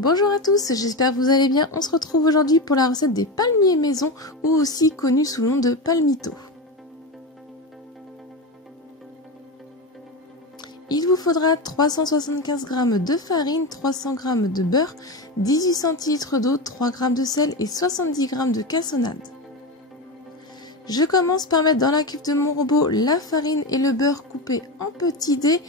Bonjour à tous, j'espère que vous allez bien. On se retrouve aujourd'hui pour la recette des palmiers maison ou aussi connus sous le nom de palmito. Il vous faudra 375 g de farine, 300 g de beurre, 18 cl d'eau, 3 g de sel et 70 g de cassonade. Je commence par mettre dans la cuve de mon robot la farine et le beurre coupés en petits dés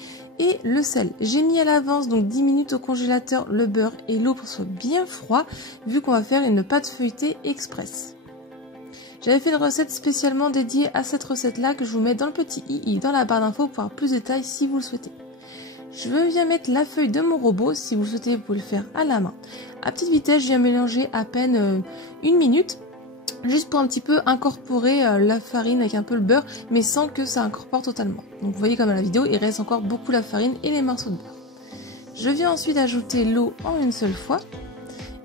et le sel. J'ai mis à l'avance donc 10 minutes au congélateur le beurre et l'eau pour que ce soit bien froid vu qu'on va faire une pâte feuilletée express. J'avais fait une recette spécialement dédiée à cette recette là que je vous mets dans le petit i dans la barre d'infos pour avoir plus de détails si vous le souhaitez. Je viens mettre la feuille de mon robot, si vous le souhaitez vous pouvez le faire à la main. À petite vitesse je viens mélanger à peine une minute. Juste pour un petit peu incorporer la farine avec un peu le beurre, mais sans que ça incorpore totalement. Donc vous voyez comme à la vidéo, il reste encore beaucoup la farine et les morceaux de beurre. Je viens ensuite ajouter l'eau en une seule fois.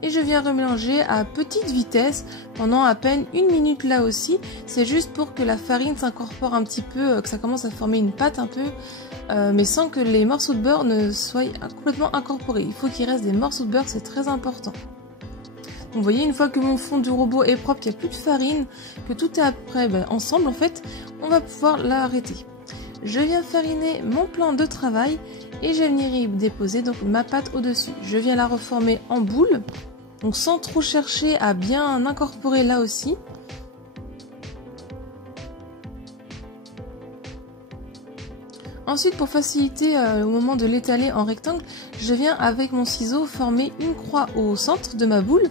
Et je viens remélanger à petite vitesse pendant à peine une minute là aussi. C'est juste pour que la farine s'incorpore un petit peu, que ça commence à former une pâte un peu, mais sans que les morceaux de beurre ne soient complètement incorporés. Il faut qu'il reste des morceaux de beurre, c'est très important. Vous voyez, une fois que mon fond du robot est propre, qu'il n'y a plus de farine, que tout est après ensemble en fait, on va pouvoir l'arrêter. Je viens fariner mon plan de travail et je vais venir y déposer donc ma pâte au-dessus. Je viens la reformer en boule, donc sans trop chercher à bien incorporer là aussi. Ensuite, pour faciliter au moment de l'étaler en rectangle, je viens avec mon ciseau former une croix au centre de ma boule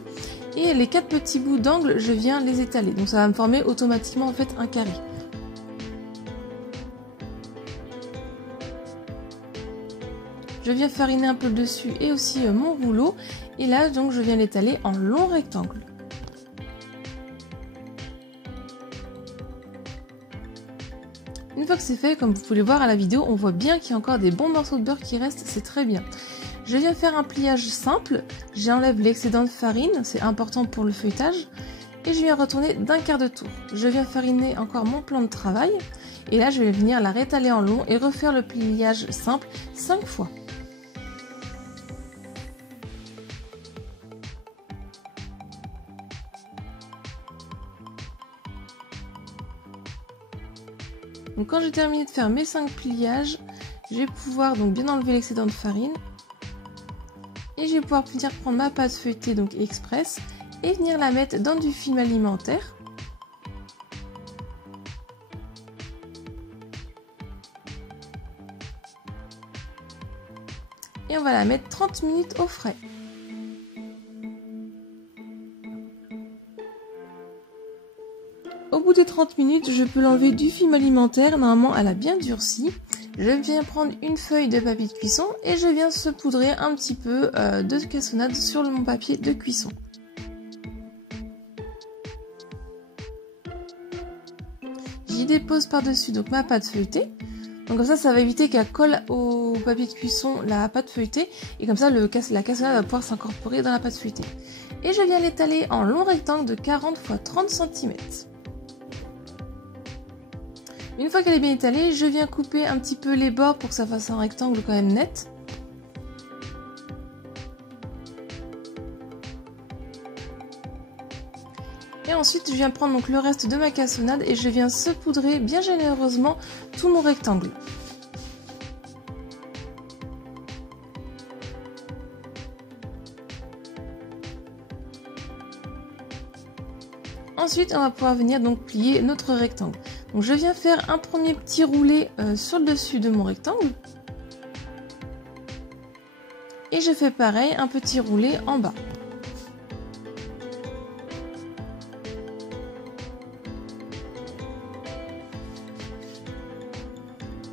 et les 4 petits bouts d'angle, je viens les étaler. Donc ça va me former automatiquement en fait un carré. Je viens fariner un peu le dessus et aussi mon rouleau et là donc je viens l'étaler en long rectangle. Une fois que c'est fait, comme vous pouvez le voir à la vidéo, on voit bien qu'il y a encore des bons morceaux de beurre qui restent, c'est très bien. Je viens faire un pliage simple, j'enlève l'excédent de farine, c'est important pour le feuilletage, et je viens retourner d'un quart de tour. Je viens fariner encore mon plan de travail, et là je vais venir la rétaler en long et refaire le pliage simple 5 fois. Donc quand j'ai terminé de faire mes 5 pliages, je vais pouvoir donc bien enlever l'excédent de farine. Et je vais pouvoir venir prendre ma pâte feuilletée donc express et venir la mettre dans du film alimentaire. Et on va la mettre 30 minutes au frais. Au bout des 30 minutes, je peux l'enlever du film alimentaire. Normalement, elle a bien durci. Je viens prendre une feuille de papier de cuisson et je viens saupoudrer un petit peu de cassonade sur mon papier de cuisson. J'y dépose par-dessus donc ma pâte feuilletée. Donc comme ça va éviter qu'elle colle au papier de cuisson la pâte feuilletée et comme ça la cassonade va pouvoir s'incorporer dans la pâte feuilletée. Et je viens l'étaler en long rectangle de 40 x 30 cm. Une fois qu'elle est bien étalée, je viens couper un petit peu les bords pour que ça fasse un rectangle quand même net. Et ensuite, je viens prendre donc le reste de ma cassonade et je viens saupoudrer bien généreusement tout mon rectangle. Ensuite, on va pouvoir venir donc plier notre rectangle. Donc je viens faire un premier petit roulé sur le dessus de mon rectangle. Et je fais pareil, un petit roulé en bas.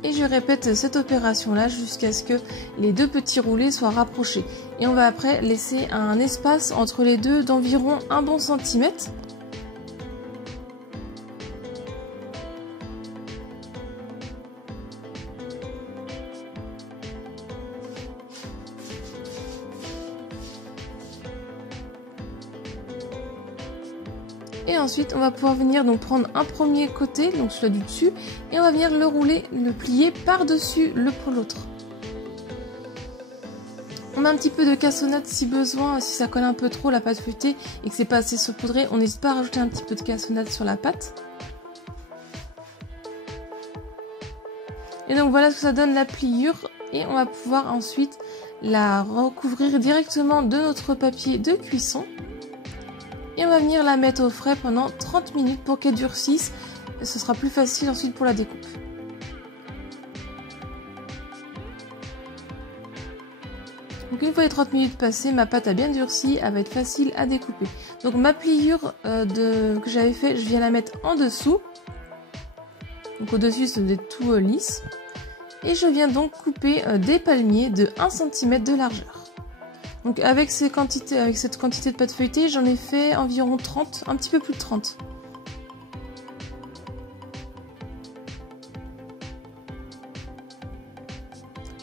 Et je répète cette opération là jusqu'à ce que les 2 petits roulés soient rapprochés. Et on va après laisser un espace entre les deux d'environ un bon centimètre. Et ensuite on va pouvoir venir donc prendre un premier côté, donc celui du dessus, et on va venir le rouler, le plier par-dessus l'autre. On met un petit peu de cassonade si besoin, si ça colle un peu trop la pâte feuilletée et que c'est pas assez saupoudré, on n'hésite pas à rajouter un petit peu de cassonade sur la pâte. Et donc voilà ce que ça donne la pliure et on va pouvoir ensuite la recouvrir directement de notre papier de cuisson. Et on va venir la mettre au frais pendant 30 minutes pour qu'elle durcisse. Et ce sera plus facile ensuite pour la découpe. Donc une fois les 30 minutes passées, ma pâte a bien durci, elle va être facile à découper. Donc ma pliure que j'avais fait, je viens la mettre en dessous. Donc au-dessus, ça doit être tout lisse. Et je viens donc couper des palmiers de 1 cm de largeur. Donc avec cette quantité de pâte feuilletée, j'en ai fait environ 30, un petit peu plus de 30.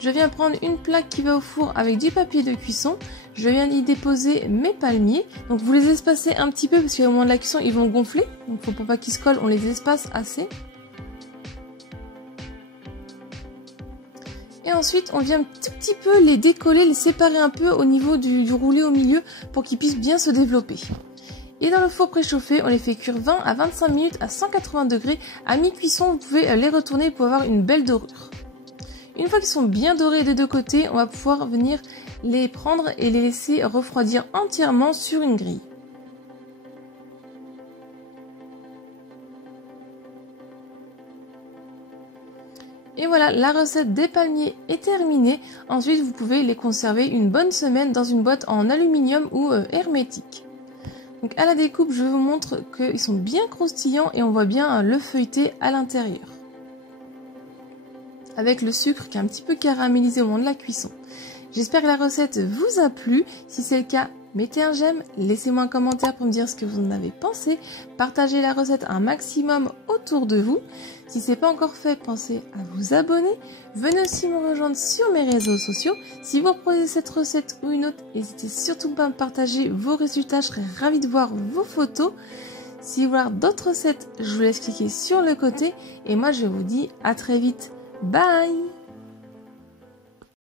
Je viens prendre une plaque qui va au four avec du papier de cuisson. Je viens y déposer mes palmiers. Donc vous les espacez un petit peu parce qu'au moment de la cuisson, ils vont gonfler. Donc pour pas qu'ils se collent, on les espace assez. Et ensuite, on vient un tout petit peu les décoller, les séparer un peu au niveau du roulé au milieu pour qu'ils puissent bien se développer. Et dans le four préchauffé, on les fait cuire 20 à 25 minutes à 180 degrés. À mi-cuisson, vous pouvez les retourner pour avoir une belle dorure. Une fois qu'ils sont bien dorés des deux côtés, on va pouvoir venir les prendre et les laisser refroidir entièrement sur une grille. Et voilà, la recette des palmiers est terminée. Ensuite, vous pouvez les conserver une bonne semaine dans une boîte en aluminium ou hermétique. Donc à la découpe, je vous montre qu'ils sont bien croustillants et on voit bien le feuilleté à l'intérieur. Avec le sucre qui est un petit peu caramélisé au moment de la cuisson. J'espère que la recette vous a plu. Si c'est le cas, mettez un j'aime, laissez-moi un commentaire pour me dire ce que vous en avez pensé. Partagez la recette un maximum autour de vous. Si ce n'est pas encore fait, pensez à vous abonner. Venez aussi me rejoindre sur mes réseaux sociaux. Si vous reproduisez cette recette ou une autre, n'hésitez surtout pas à me partager vos résultats. Je serais ravie de voir vos photos. Si vous voulez d'autres recettes, je vous laisse cliquer sur le côté. Et moi, je vous dis à très vite. Bye!